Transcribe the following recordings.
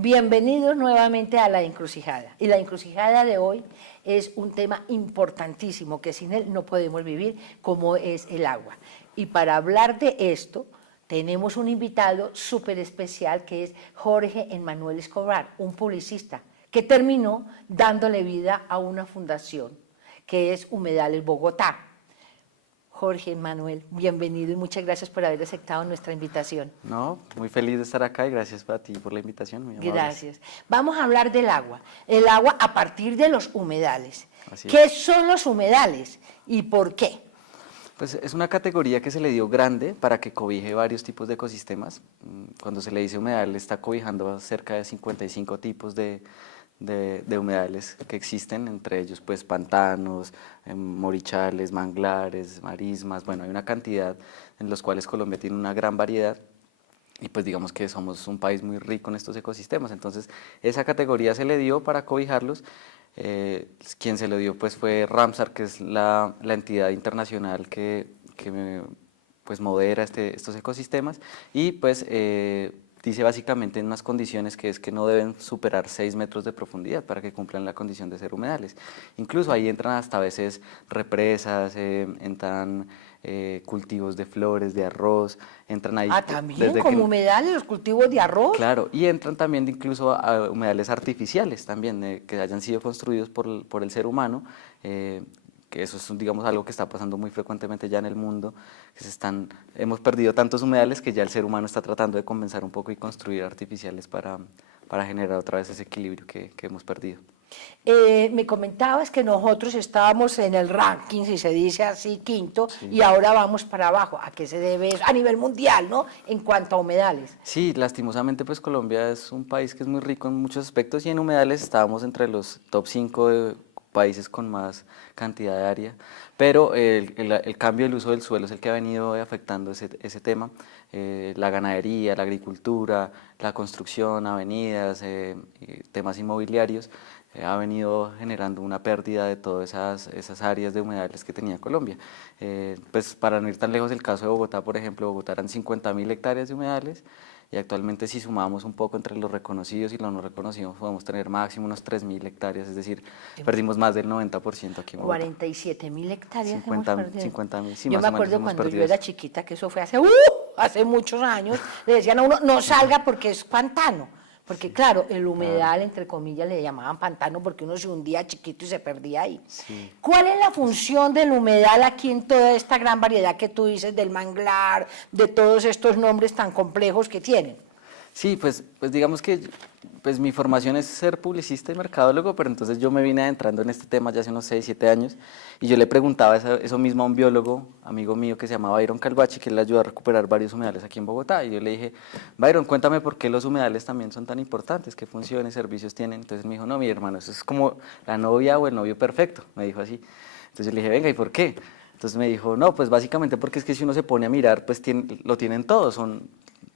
Bienvenidos nuevamente a La Encrucijada. Y la encrucijada de hoy es un tema importantísimo que sin él no podemos vivir, como es el agua. Y para hablar de esto, tenemos un invitado súper especial que es Jorge Emmanuel Escobar, un publicista que terminó dándole vida a una fundación que es Humedales Bogotá. Jorge Emmanuel, bienvenido y muchas gracias por haber aceptado nuestra invitación. No, muy feliz de estar acá y gracias a ti por la invitación, muy amables. Gracias. Vamos a hablar del agua. El agua a partir de los humedales. Así ¿Qué es. son los humedales y por qué? Pues es una categoría que se le dio grande para que cobije varios tipos de ecosistemas. Cuando se le dice humedal, está cobijando a cerca de 55 tipos de humedales que existen, entre ellos pues pantanos, morichales, manglares, marismas, bueno, hay una cantidad en los cuales Colombia tiene una gran variedad. Y pues digamos que somos un país muy rico en estos ecosistemas, entonces esa categoría se le dio para cobijarlos. Quien se le dio pues fue Ramsar, que es la entidad internacional que pues modera estos ecosistemas, y pues dice básicamente en unas condiciones que es que no deben superar 6 metros de profundidad para que cumplan la condición de ser humedales. Incluso ahí entran hasta a veces represas, entran cultivos de flores, de arroz, entran ahí También desde como que, humedales los cultivos de arroz. claro, y entran también incluso a humedales artificiales también, que hayan sido construidos por el ser humano, que eso es, digamos, algo que está pasando muy frecuentemente ya en el mundo, que hemos perdido tantos humedales que ya el ser humano está tratando de compensar un poco y construir artificiales para generar otra vez ese equilibrio que hemos perdido. Me comentabas que nosotros estábamos en el ranking, si se dice así, quinto, Sí. y ahora vamos para abajo. ¿A qué se debe eso? A nivel mundial, ¿no? En cuanto a humedales. Sí, lastimosamente pues Colombia es un país que es muy rico en muchos aspectos y en humedales estábamos entre los top 5 de países con más cantidad de área, pero el cambio del uso del suelo es el que ha venido afectando ese tema. La ganadería, la agricultura, la construcción, avenidas, temas inmobiliarios, ha venido generando una pérdida de todas esas áreas de humedales que tenía Colombia. Pues para no ir tan lejos, el caso de Bogotá, por ejemplo, Bogotá eran 50.000 hectáreas de humedales, y actualmente si sumamos un poco entre los reconocidos y los no reconocidos, podemos tener máximo unos 3.000 hectáreas, es decir, perdimos más del 90% aquí en Bogotá. 47.000 hectáreas hemos 50.000, perdido. 50.000, sí, Yo más me o menos acuerdo hemos cuando yo perdido era eso. chiquita, que eso fue hace muchos años, le decían a uno, no salga porque es pantano. Porque claro, el humedal, entre comillas, le llamaban pantano porque uno se hundía chiquito y se perdía ahí. Sí. ¿Cuál es la función del humedal aquí en toda esta gran variedad que tú dices, del manglar, de todos estos nombres tan complejos que tienen? Sí, pues digamos que pues mi formación es ser publicista y mercadólogo, pero entonces yo me vine adentrando en este tema ya hace unos 6, 7 años, y yo le preguntaba eso mismo a un biólogo, amigo mío, que se llamaba Byron Calvache, que él le ayudó a recuperar varios humedales aquí en Bogotá, y yo le dije, Byron, cuéntame por qué los humedales también son tan importantes, qué funciones, servicios tienen. Entonces me dijo, no, mi hermano, eso es como la novia o el novio perfecto, me dijo así. Entonces yo le dije, venga, ¿y por qué? Entonces me dijo, no, pues básicamente porque es que si uno se pone a mirar, pues lo tienen todo,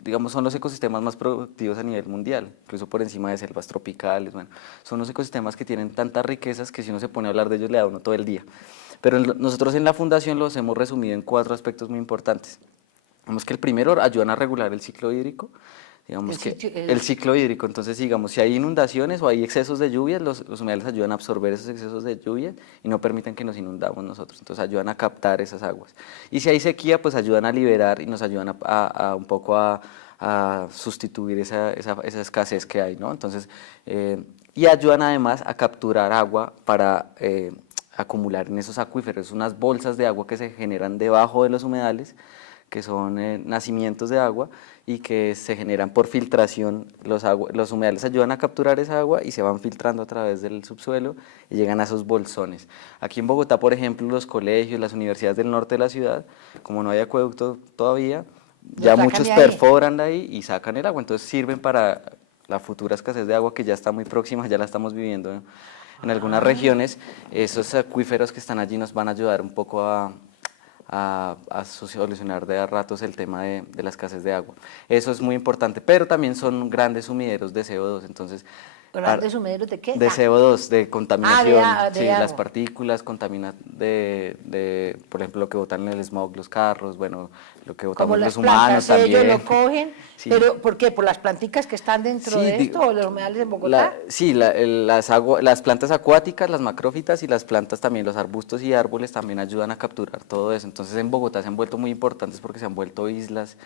digamos, son los ecosistemas más productivos a nivel mundial, incluso por encima de selvas tropicales. Bueno, son los ecosistemas que tienen tantas riquezas que si uno se pone a hablar de ellos le da uno todo el día. Pero nosotros en la fundación los hemos resumido en 4 aspectos muy importantes. Digamos que el primero, ayudan a regular el ciclo hídrico. Digamos el ciclo hídrico, entonces digamos, si hay inundaciones o hay excesos de lluvias, los humedales ayudan a absorber esos excesos de lluvia y no permiten que nos inundamos nosotros, entonces ayudan a captar esas aguas. Y si hay sequía, pues ayudan a liberar y nos ayudan a un poco a sustituir esa escasez que hay, ¿no? Entonces, y ayudan además a capturar agua para acumular en esos acuíferos, unas bolsas de agua que se generan debajo de los humedales, que son nacimientos de agua y que se generan por filtración. Los humedales ayudan a capturar esa agua y se van filtrando a través del subsuelo y llegan a esos bolsones. Aquí en Bogotá, por ejemplo, los colegios, las universidades del norte de la ciudad, como no hay acueducto todavía, ya muchos perforan de ahí y sacan el agua, entonces sirven para la futura escasez de agua que ya está muy próxima, ya la estamos viviendo, ¿no? En algunas regiones. Esos acuíferos que están allí nos van a ayudar un poco a solucionar de a ratos el tema de la escasez de agua. Eso es muy importante, pero también son grandes sumideros de CO2, entonces ¿Grandes sumideros de qué? De CO2, de contaminación, de sí, las agua. partículas, por ejemplo, lo que botan en el smog los carros, bueno, lo que Como botamos las los humanos plantas, ellos también. lo cogen, Sí. pero ¿por qué? ¿Por las planticas que están dentro Sí, de esto o los humedales en Bogotá? sí, las plantas acuáticas, las macrófitas y las plantas también, los arbustos y árboles también ayudan a capturar todo eso. Entonces en Bogotá se han vuelto muy importantes porque se han vuelto islas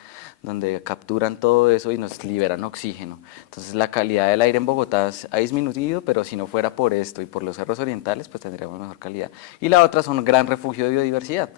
donde capturan todo eso y nos liberan oxígeno. Entonces la calidad del aire en Bogotá ha disminuido, pero si no fuera por esto y por los cerros orientales, pues tendríamos mejor calidad. Y la otra son un gran refugio de biodiversidad.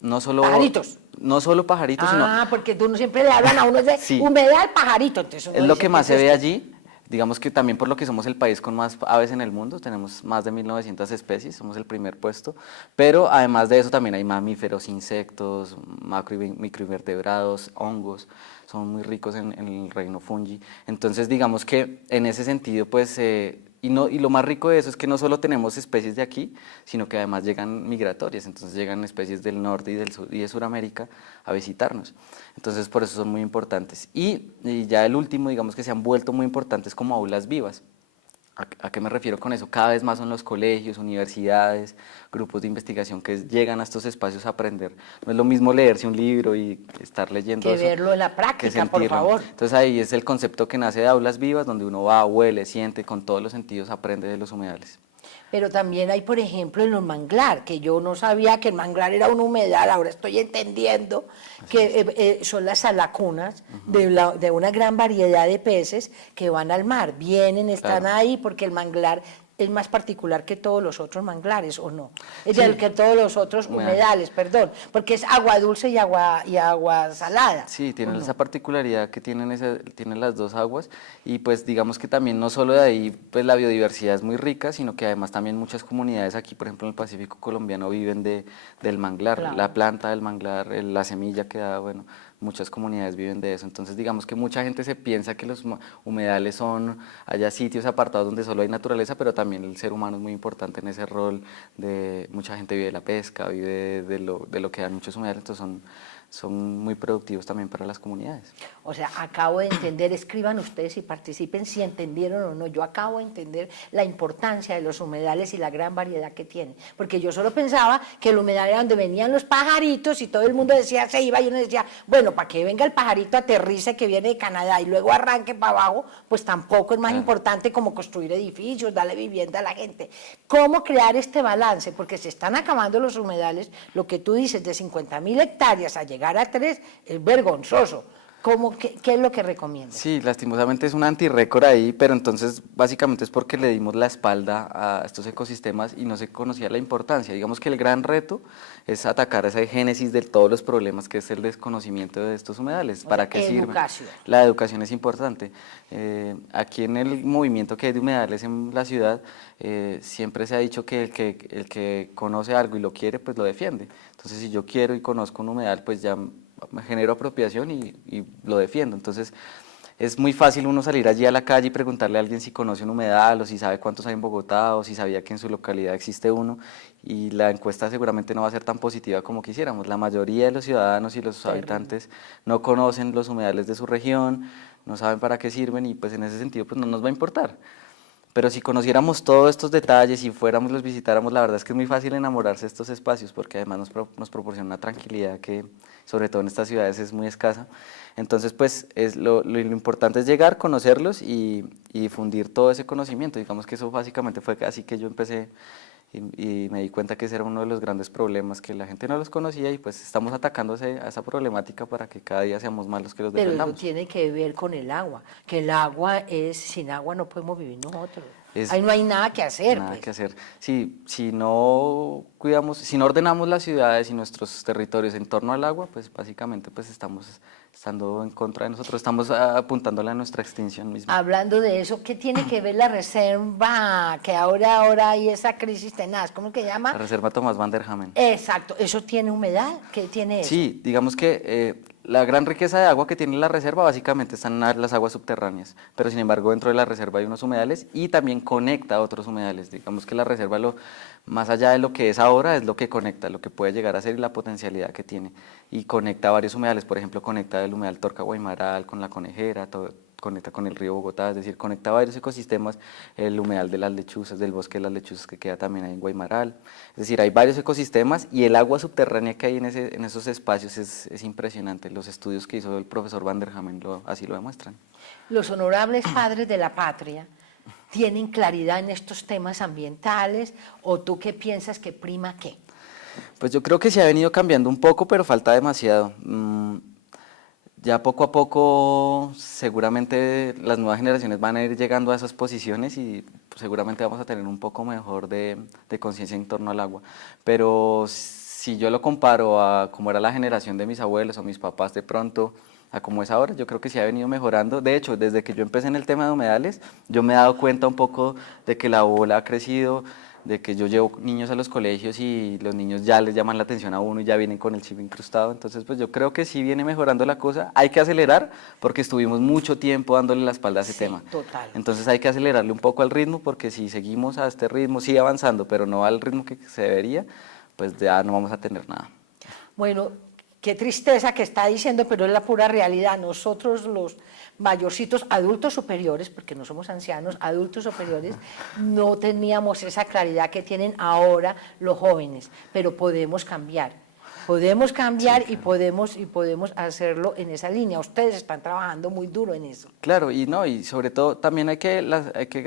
No solo, Pajaritos. no solo pajaritos, sino Porque tú no siempre le hablan a uno de sí. humedal, pajarito, entonces Es uno lo dice, que ¿qué más es se ve esto? allí, digamos que también por lo que somos el país con más aves en el mundo, tenemos más de 1900 especies, somos el primer puesto, pero además de eso también hay mamíferos, insectos, macro y microinvertebrados, hongos, son muy ricos en el reino fungi, entonces digamos que en ese sentido pues y lo más rico de eso es que no solo tenemos especies de aquí, sino que además llegan migratorias, entonces llegan especies del norte y del sur y de Sudamérica a visitarnos. Entonces por eso son muy importantes. Y ya el último, digamos que se han vuelto muy importantes como aulas vivas. ¿A qué me refiero con eso? Cada vez más son los colegios, universidades, grupos de investigación que llegan a estos espacios a aprender. No es lo mismo leerse un libro y estar leyendo Que eso, verlo en la que práctica, por sentirlo. favor. Entonces ahí es el concepto que nace de aulas vivas, donde uno va, huele, siente, con todos los sentidos aprende de los humedales. Pero también hay, por ejemplo, en los manglar, que yo no sabía que el manglar era un humedal, ahora estoy entendiendo que son las salacunas de una gran variedad de peces que van al mar, vienen, están Claro. ahí, porque el manglar es más particular que todos los otros manglares, ¿o no? Es Sí. decir, que todos los otros Humedales. humedales, perdón, porque es agua dulce y agua salada. Sí, ¿o tienen no? esa particularidad que tienen las dos aguas y pues digamos que también no solo de ahí pues la biodiversidad es muy rica, sino que además también muchas comunidades aquí, por ejemplo en el Pacífico colombiano viven del manglar, Claro. la planta del manglar, la semilla que da, bueno, muchas comunidades viven de eso. Entonces digamos que mucha gente se piensa que los humedales son allá sitios apartados donde solo hay naturaleza, pero también el ser humano es muy importante en ese rol de mucha gente vive de la pesca, vive de lo que dan muchos humedales, entonces son muy productivos también para las comunidades. O sea, acabo de entender, escriban ustedes y participen si entendieron o no, yo acabo de entender la importancia de los humedales y la gran variedad que tienen, porque yo solo pensaba que el humedal era donde venían los pajaritos y todo el mundo decía, se iba y uno decía, bueno, para que venga el pajarito aterrice que viene de Canadá y luego arranque para abajo, pues tampoco es más importante como construir edificios, darle vivienda a la gente. ¿Cómo crear este balance? Porque se están acabando los humedales, lo que tú dices, de 50.000 hectáreas a llegar a 3 es vergonzoso. ¿Qué es lo que recomiendas? Sí, lastimosamente es un antirrécord ahí, pero entonces básicamente es porque le dimos la espalda a estos ecosistemas y no se conocía la importancia. Digamos que el gran reto es atacar esa génesis de todos los problemas que es el desconocimiento de estos humedales. ¿Para qué sirven? Educación. La educación es importante. Aquí en el movimiento que hay de humedales en la ciudad, siempre se ha dicho que el que conoce algo y lo quiere, pues lo defiende. Entonces si yo quiero y conozco un humedal, pues ya me genero apropiación y lo defiendo. Entonces, es muy fácil uno salir allí a la calle y preguntarle a alguien si conoce un humedal o si sabe cuántos hay en Bogotá o si sabía que en su localidad existe uno y la encuesta seguramente no va a ser tan positiva como quisiéramos. La mayoría de los ciudadanos y los habitantes no conocen los humedales de su región, no saben para qué sirven y pues en ese sentido pues no nos va a importar. Pero si conociéramos todos estos detalles y fuéramos, los visitáramos, la verdad es que es muy fácil enamorarse de estos espacios porque además nos proporciona una tranquilidad que, sobre todo en estas ciudades, es muy escasa. Entonces, pues, lo importante es llegar, conocerlos y difundir todo ese conocimiento. Digamos que eso básicamente fue así que yo empecé y me di cuenta que ese era uno de los grandes problemas, que la gente no los conocía y pues estamos atacándose a esa problemática para que cada día seamos más los que los Pero eso defendamos. tiene que ver con el agua, que el agua es, sin agua no podemos vivir nosotros. Es Ahí no hay nada que hacer, nada pues. que hacer. Si no cuidamos, si no ordenamos las ciudades y nuestros territorios en torno al agua, pues básicamente pues estamos estando en contra de nosotros, estamos apuntándole a nuestra extinción misma. Hablando de eso, ¿qué tiene que ver la reserva que ahora hay esa crisis tenaz? ¿Cómo que llama? La Reserva Tomás Van der Hamen. Exacto, ¿eso tiene humedad? ¿Qué tiene eso? Sí, digamos que la gran riqueza de agua que tiene la reserva básicamente están las aguas subterráneas, pero sin embargo dentro de la reserva hay unos humedales y también conecta a otros humedales. Digamos que la reserva, más allá de lo que es ahora, es lo que conecta, lo que puede llegar a ser y la potencialidad que tiene. Y conecta varios humedales, por ejemplo, conecta el humedal Torca Guaymaral con la Conejera, conecta con el río Bogotá, es decir, conecta varios ecosistemas, el humedal de las lechuzas, del bosque de las lechuzas que queda también ahí en Guaymaral, es decir, hay varios ecosistemas y el agua subterránea que hay en esos espacios es impresionante, los estudios que hizo el profesor Van der Hamen así lo demuestran. Los honorables padres de la patria tienen claridad en estos temas ambientales, o tú qué piensas que prima qué? Pues yo creo que se ha venido cambiando un poco, pero falta demasiado. Ya poco a poco seguramente las nuevas generaciones van a ir llegando a esas posiciones y seguramente vamos a tener un poco mejor de conciencia en torno al agua. Pero si yo lo comparo a cómo era la generación de mis abuelos o mis papás de pronto, a cómo es ahora, yo creo que sí ha venido mejorando. De hecho, desde que yo empecé en el tema de humedales, yo me he dado cuenta un poco de que la bola ha crecido, de que yo llevo niños a los colegios y los niños ya les llaman la atención a uno y ya vienen con el chip incrustado, entonces pues yo creo que sí viene mejorando la cosa, hay que acelerar porque estuvimos mucho tiempo dándole la espalda a ese tema, total. entonces hay que acelerarle un poco al ritmo porque si seguimos a este ritmo, sigue avanzando, pero no al ritmo que se debería, pues ya no vamos a tener nada. Bueno, qué tristeza que está diciendo, pero es la pura realidad. Nosotros los mayorcitos, adultos superiores, porque no somos ancianos, adultos superiores, no teníamos esa claridad que tienen ahora los jóvenes, pero podemos cambiar. Podemos cambiar y podemos hacerlo en esa línea. Ustedes están trabajando muy duro en eso. Claro, y no, y sobre todo también hay que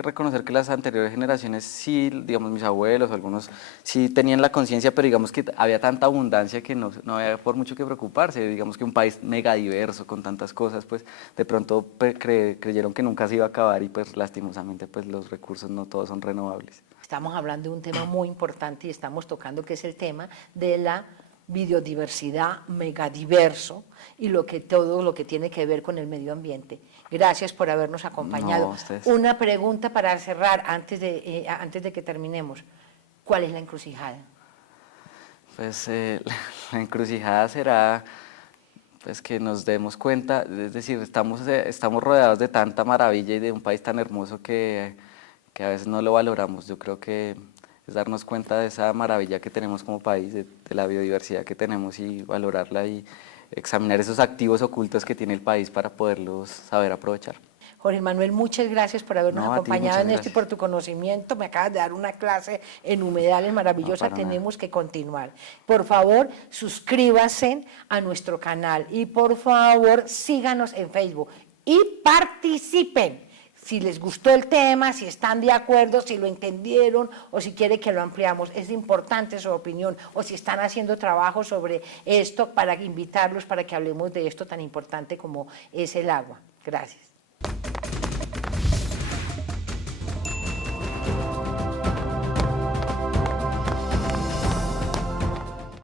reconocer que las anteriores generaciones sí, digamos mis abuelos o algunos sí tenían la conciencia, pero digamos que había tanta abundancia que no había por mucho que preocuparse, digamos que un país mega diverso con tantas cosas, pues de pronto creyeron que nunca se iba a acabar y pues lastimosamente pues los recursos no todos son renovables. Estamos hablando de un tema muy importante y estamos tocando que es el tema de la biodiversidad megadiverso y todo lo que tiene que ver con el medio ambiente. Gracias por habernos acompañado. No, ustedes. Una pregunta para cerrar antes de que terminemos. ¿Cuál es la encrucijada? Pues la encrucijada será pues que nos demos cuenta, es decir, estamos rodeados de tanta maravilla y de un país tan hermoso que a veces no lo valoramos. Yo creo que es darnos cuenta de esa maravilla que tenemos como país, de la biodiversidad que tenemos y valorarla y examinar esos activos ocultos que tiene el país para poderlos saber aprovechar. Jorge Manuel, muchas gracias por habernos acompañado en esto y por tu conocimiento. Me acabas de dar una clase en humedales maravillosa, tenemos que continuar. Por favor, suscríbanse a nuestro canal y por favor síganos en Facebook y participen. Si les gustó el tema, si están de acuerdo, si lo entendieron o si quieren que lo ampliamos. Es importante su opinión o si están haciendo trabajo sobre esto para invitarlos para que hablemos de esto tan importante como es el agua. Gracias.